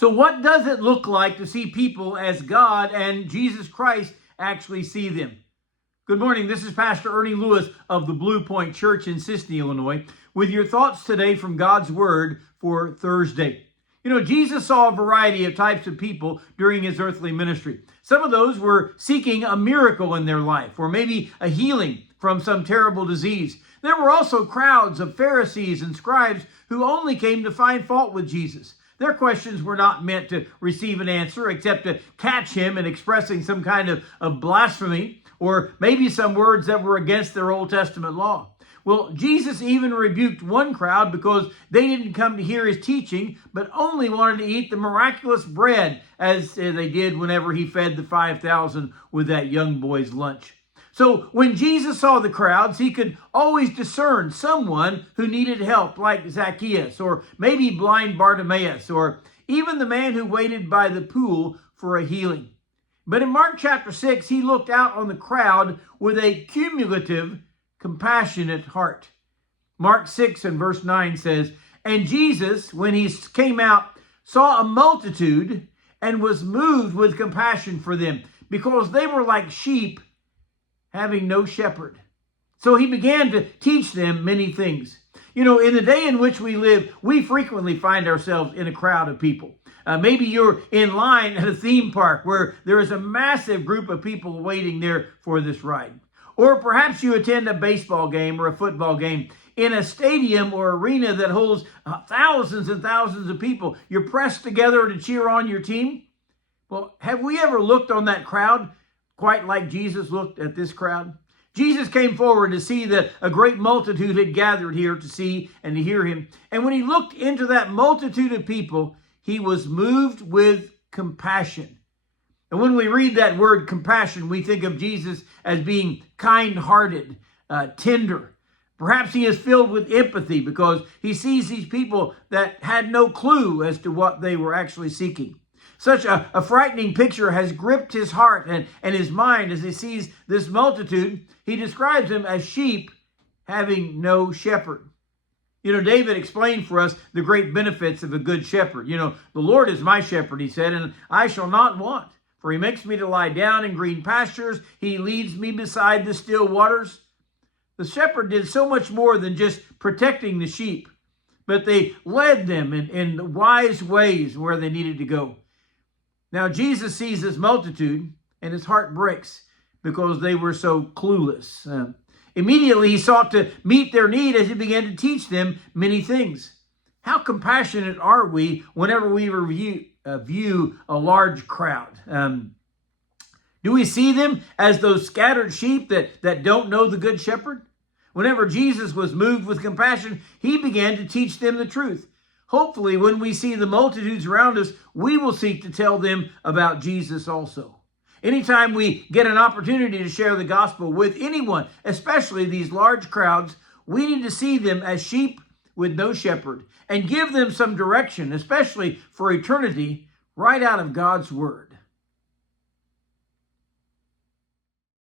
So what does it look like to see people as God and Jesus Christ actually see them? Good morning. This is Pastor Ernie Lewis of the Blue Point Church in Sisney, Illinois, with your thoughts today from God's Word for Thursday. You know, Jesus saw a variety of types of people during his earthly ministry. Some of those were seeking a miracle in their life, or maybe a healing from some terrible disease. There were also crowds of Pharisees and scribes who only came to find fault with Jesus. Their questions were not meant to receive an answer except to catch him in expressing some kind of blasphemy, or maybe some words that were against their Old Testament law. Well, Jesus even rebuked one crowd because they didn't come to hear his teaching, but only wanted to eat the miraculous bread, as they did whenever he fed the 5,000 with that young boy's lunch. So when Jesus saw the crowds, he could always discern someone who needed help, like Zacchaeus, or maybe blind Bartimaeus, or even the man who waited by the pool for a healing. But in Mark chapter 6, he looked out on the crowd with a cumulative, compassionate heart. Mark 6 and verse 9 says, "And Jesus, when he came out, saw a multitude and was moved with compassion for them, because they were like sheep having no shepherd. So he began to teach them many things." You know, in the day in which we live, we frequently find ourselves in a crowd of people. Maybe you're in line at a theme park where there is a massive group of people waiting there for this ride. Or perhaps you attend a baseball game or a football game in a stadium or arena that holds thousands and thousands of people. You're pressed together to cheer on your team. Well, have we ever looked on that crowd quite like Jesus looked at this crowd? Jesus came forward to see that a great multitude had gathered here to see and to hear him. And when he looked into that multitude of people, he was moved with compassion. And when we read that word compassion, we think of Jesus as being kind-hearted, tender. Perhaps he is filled with empathy because he sees these people that had no clue as to what they were actually seeking. Such a frightening picture has gripped his heart and his mind as he sees this multitude. He describes them as sheep having no shepherd. You know, David explained for us the great benefits of a good shepherd. You know, "The Lord is my shepherd," he said, "and I shall not want. For he makes me to lie down in green pastures. He leads me beside the still waters." The shepherd did so much more than just protecting the sheep, but they led them in wise ways where they needed to go. Now, Jesus sees this multitude, and his heart breaks because they were so clueless. Immediately, he sought to meet their need as he began to teach them many things. How compassionate are we whenever we view a large crowd? Do we see them as those scattered sheep that don't know the good shepherd? Whenever Jesus was moved with compassion, he began to teach them the truth. Hopefully, when we see the multitudes around us, we will seek to tell them about Jesus also. Anytime we get an opportunity to share the gospel with anyone, especially these large crowds, we need to see them as sheep with no shepherd and give them some direction, especially for eternity, right out of God's word.